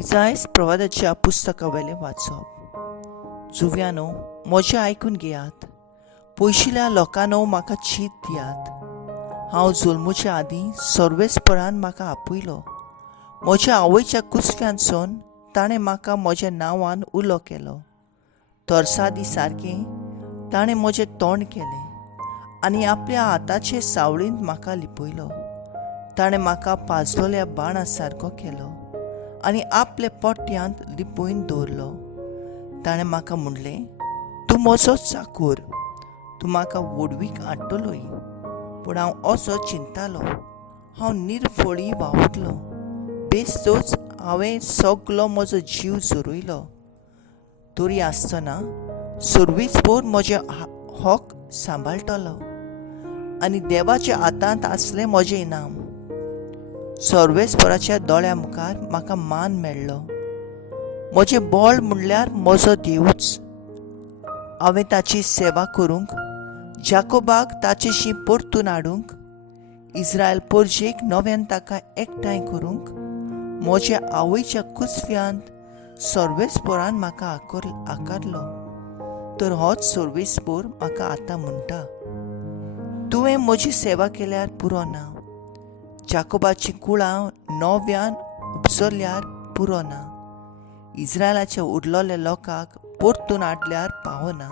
इसायास प्रवादाच्या पुस्तकावेले वाचप. जुव्यानो, म्हजें आयकून घेयात. पयशिल्ल्या लोकांनो, म्हाका चीत दियात. हांव जल्मुच्या आदीं सर्वेस्परान म्हाका आपयलो. म्हज्या आवयच्या कुसव्यांतसून ताणें म्हाका म्हज्या नांवान उलो केलो. तरसादी सारकें ताणें म्हजें तोंड केलें आनी आपल्या हाताचे सावळींत म्हाका लिपयलो. ताणें म्हाका पाजलोल्या बाणा सारको केलो आनी आपले पोट्ट्यांत लिपयन दवरलो. ताणें म्हाका म्हणलें, तूं म्हजो चाकूर, तूं म्हाका वडवीक हाडटलोय. पूण हांव असो चिंतालो, हांव निरफळी वावुरलो. बेस्तोच हांवें सगलो म्हजो जीव जोरयलो. तरी आसतना सर्वीसभर म्हजें हक सांबाळटलो आनी देवाच्या हातांत आसलें म्हजें इनाम. सर्वेस्पराच्या दोळ्या मुखार म्हाका मान मेळ्ळो. म्हजें बळ म्हणल्यार म्हजो देवूच. हांवें ताची सेवा करूंक, जाकोबाक ताचेशी परतून हाडूंक, इस्रायल परजेक नव्यान ताका एकठांय करूंक, म्हज्या आवयच्या कुसव्यांत सर्वेस्परान म्हाका आकारलो. तर होच सर्वेस्पर म्हाका आतां म्हणटा, तुवें म्हजी सेवा केल्यार पुरो ना. जाकोबाची कुळां नव्यान उपसरल्यार पुरो ना. इस्रायलाच्या उरलोल्या लोकांक परतून हाडल्यार पावना.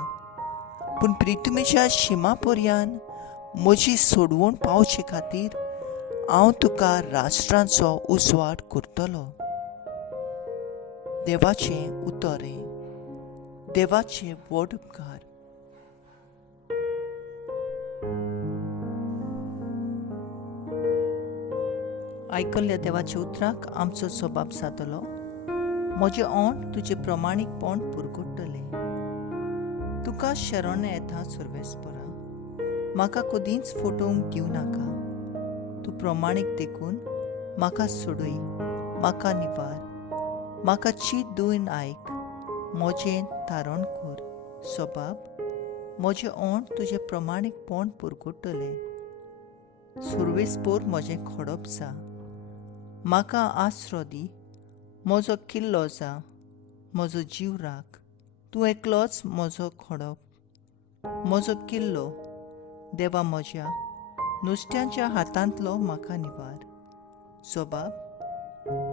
पूण प्रिथ्वीच्या शिमा पर्यान म्हजी सोडवण पावचे खातीर हांव तुका राष्ट्रांचो उजवाड करतलो. देवाचें उतरें. देवाचे व्हड उपकार. आयकल्ल्या देवाच्या उतराक आमचो सबाब जातलो. म्हजें ओंठ तुजें प्रमाणीकपण पुरगुट्टलें. तुका शरण येता सर्वेस्परा. म्हाका कदींच फटोवंक दिवं नाका. तूं प्रमाणीक देखून म्हाका सोडय, म्हाका निवार. म्हाका चीत दिवन आयक. म्हजें तारण कर. सबाब, म्हजें ओंठ तुजें प्रमाणीकपण पुरगुट्टलें. सर्वेस्पर म्हजें खडप जा. म्हाका आसरो दी. म्हजो किल्लो जा. म्हजो जीव राख. तूं एकलोच म्हजो खडप, म्हजो किल्लो. देवा म्हज्या, नुस्त्यांच्या हातांतलो म्हाका निवार. सबाब,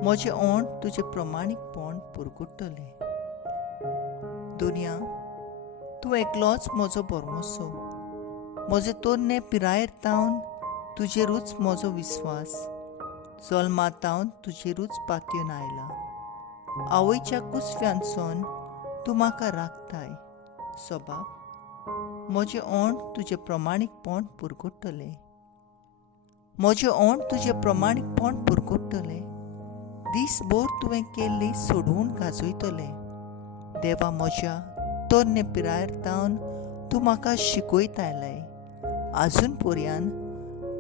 म्हजें ओंठ तुजें प्रमाणीकपण पुरगुट्टलें. दुनिया, तूं एकलोच म्हजो बरमोसो. म्हजे तोरणे पिरायेर तुजेरूच म्हजो विस्वास. जल्मांतावन तुजेरूच पातयेवन आयला. आवयच्या कुसव्यांतसून तूं म्हाका राखताय. सबाब, म्हजें ओंठ तुजें प्रमाणीकपण पुरगुट्टलें. म्हजें ओंठ तुजें प्रमाणीकपण पुरगुट्टलें. दीसभर तुवें केल्ली सोडवून गाजयतलें. देवा म्हज्या, तोरणे पिरायेर तूं म्हाका शिकयत आयलाय. आजून पर्यान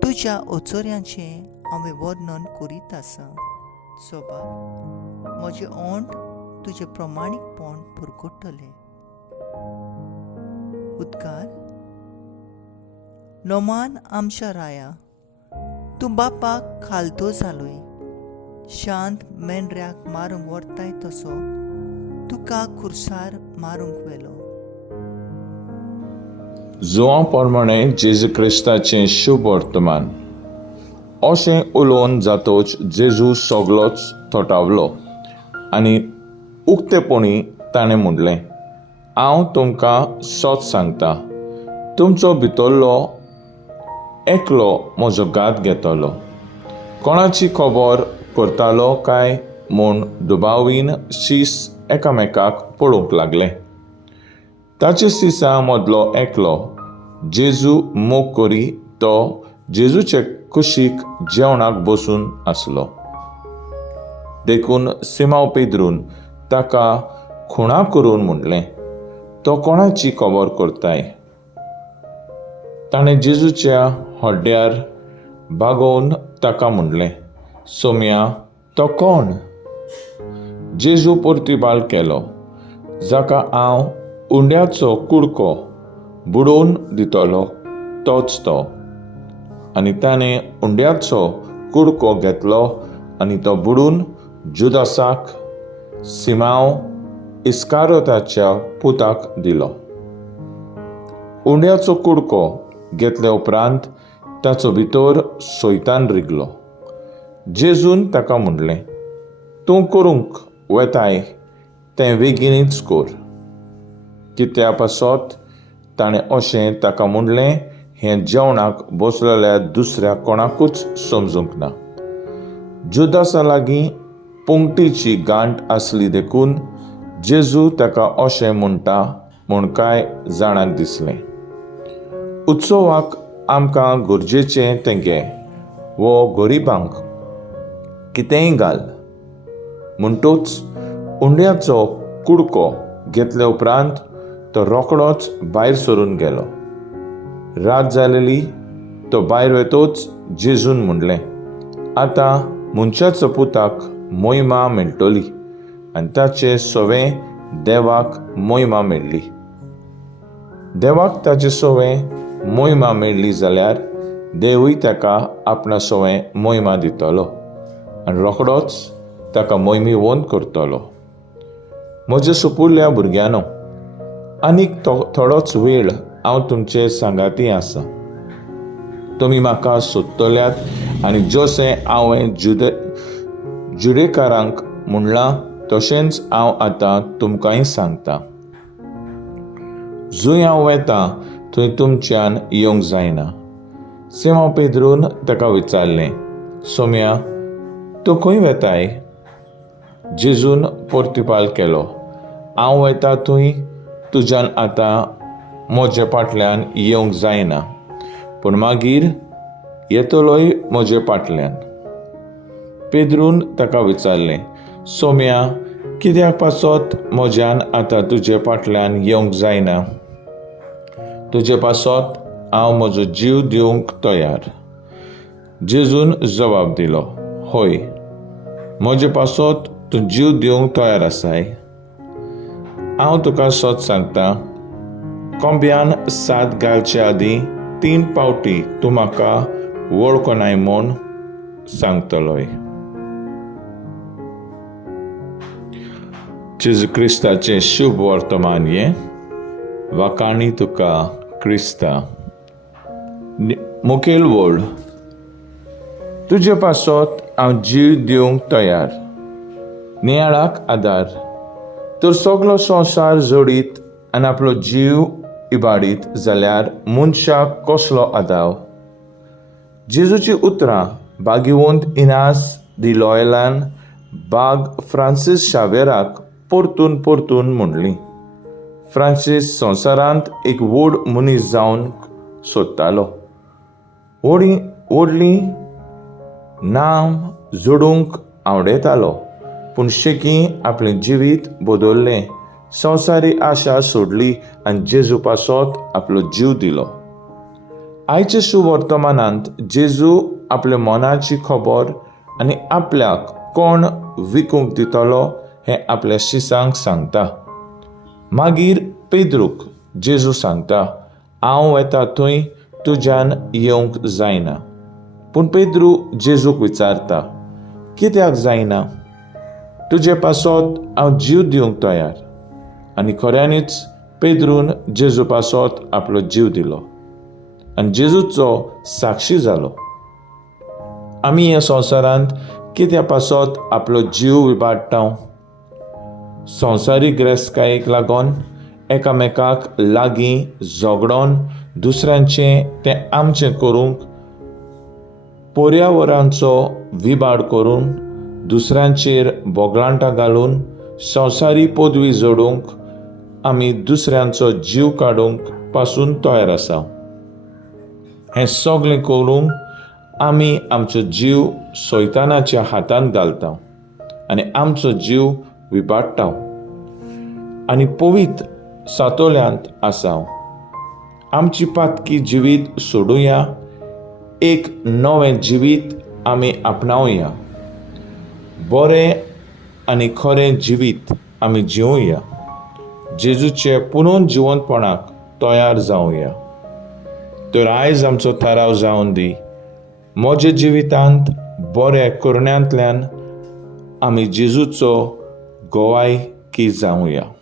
तुज्या ओचोऱ्यांचें हांवें वर्णन करीत आसां. सबाब, म्हजें ओंठ तुजें प्रमाणीकपण पुरगुट्टलें. उद्गार. नोमान आमच्या राया, तूं बापाक खालतो जालोय. शांत मेंढऱ्याक मारूंक व्हरताय तसो तुका खुर्सार मारूंक वेलो. जुवां प्रमाणे जेजू क्रिस्ताचें शुभ वर्तमान. अशें उलोवन जातोच जेजू सगलोच थोटावलो आनी उक्तेपणी ताणें म्हणलें, हांव तुमकां सत सांगता, तुमचो भितरलो एकलो म्हजो घात घेतलो. कोणाची खबर करतालो काय म्हूण दुबावीन शीस एकामेकाक पळोवंक लागले. ताच्या शिसा मदलो एकलो जेजू मोग करी तो जेजूचे कुशीक जेवणाक बसून आसलो. देखून सिमांव पेद्रून ताका खुणा करून म्हणलें, तो कोणाची खबर करताय? ताणें जेजूच्या हड्ड्यार भागोवन ताका म्हणलें, सोम्या, तो कोण? जेजू परतिबाल केलो, जाका हांव उंड्याचो कुडको बुडोवन दितलो तोच तो. आनी ताणें उंड्याचो कुडको घेतलो आनी तो बुडून जुदासाक सिमाव इस्कारोताच्या पुताक दिलो. उंड्याचो कुडको घेतले उपरांत ताचो भितर सोयतान रिगलो. जेजून ताका म्हणलें, तूं करूंक वेताय तें बेगीनच कर. कित्या पासत ताणें अशें ताका म्हणलें हें जेवणाक बसलेल्या दुसऱ्या कोणाकूच समजूंक ना. जुदासा लागीं पुंगटीची गांठ आसली देखून जेजू ताका अशें म्हणटा म्हूण कांय जाणांक दिसलें. उत्सवाक आमकां गरजेचें तें घे वो गरीबांक कितेंय घाल. म्हणटूच उंड्याचो कुडको घेतले उपरांत तो रोखडोच भायर सरून गेलो. रात जालेली तो भायर वेतोच जेजून म्हणलें, आतां मनशाच्या पुताक मोहिमा मेळटली आनी ताचे सवें देवाक मोहिमा मेळ्ळी. देवाक ताचे सवें मोहिमा मेळ्ळी जाल्यार देवूय ताका आपणा सवें मोहिमा दितलो आनी रोखडोच ताका मोहिमेवंत करतलो. म्हज्या सुपुर्ल्या भुरग्यांनो, आनीक थोडोच वेळ हांव तुमचे सांगाती आसा. तुमी म्हाका सोदतल्यात आनी जशें हांवें जुडेकारांक म्हणलां तशेंच हांव आतां तुमकांय सांगतां. जंय हांव वेतां थंय तुमच्यान येवंक जायना. सिमोन पेद्रून ताका विचारलें, सोम्या, तूं खंय वेताय? जेजून प्रतिपाल केलो, हांव वेतां थंय तुज्यान आतां म्हजे फाटल्यान येवंक जायना, पूण मागीर येतलोय म्हजे फाटल्यान. पेद्रून ताका विचारलें, सोम्या, कित्याक पासत म्हज्यान आतां तुजे फाटल्यान येवंक जायना? तुजे पासत हांव म्हजो जीव दिवंक तयार. जेजून जबाब दिलो, होय, म्हजे पासत तूं जीव दिवंक तयार आसाय. हांव तुका सत सांगतां, कोंब्यान सात घालचे आदीं 3 फावटी तूं म्हाका वळखनाय म्हूण सांगतलोय. जेजू क्रिस्ताचें शुभ वर्तमान हें. वाकाणी तुका क्रिस्ता. मुखेल वळ, तुजे पासत हांव जीव दिवंक तयार. नियाळाक आदार. तर सगलो संवसार जोडीत आनी आपलो जीव इबाडीत जाल्यार मनशाक कसलो आदाव? जेजूची उतरां भाग्यवंत इनास दी लॉयलान बाग फ्रांसीस शावेराक परतून परतून म्हणली. फ्रांसीस संवसारांत एक व्हड मनीस जावंक सोदतालो. व्हडली नाम जोडूंक आवडटालो, पूण शेकी आपलें जिवीत बदल्लें, संवसारी आशा सोडली आनी जेजू पासत आपलो जीव दिलो. आयच्या सुवर्तमानांत जेजू आपल्या मनाची खबर आनी आपल्याक कोण विकूंक दितलो हें आपल्या शिसांक सांगता. मागीर पेद्रूक जेजू सांगता, हांव वेतां थंय तुज्यान येवंक जायना. पूण पेद्रू जेजूक विचारता, कित्याक जायना? तुजे पासत हांव जीव दिवंक तयार. आनी खऱ्यांनीच पेद्रून जेजू पासत आपलो जीव दिलो आनी जेजूचो साक्षी जालो. आमी ह्या संवसारांत कित्या पासत आपलो जीव विबाडटा? संवसारीक गिरेस्तकायेक लागून एकामेकाक लागीं झगडोन दुसऱ्यांचें तें आमचें करूंक, पर्यावरणाचो विबाड करून, दुसऱ्यांचेर बोगलांटां घालून, संवसारी पदवी जोडूंक आमी दुसऱ्यांचो जीव काडूंक पासून तयार आसा. हें सगळें करूंक आमी आमचो जीव सैतानाच्या हातांत घालता आनी आमचो जीव विबाडटा आनी पवित्र सातोल्यांत आसा. आमची पातकी जिवीत सोडुया, एक नवें जिवीत आमी आपणावया. बरें आनी खरें जिवीत आमी जिवुया. जेजूचे पुनर्जिवंतपणाक तयार जावया. तर आयज आमचो थाराव जावन दी, म्हज्या जिवितांत बरें करण्यांतल्यान आमी जेजूचो गोवायकी जावया.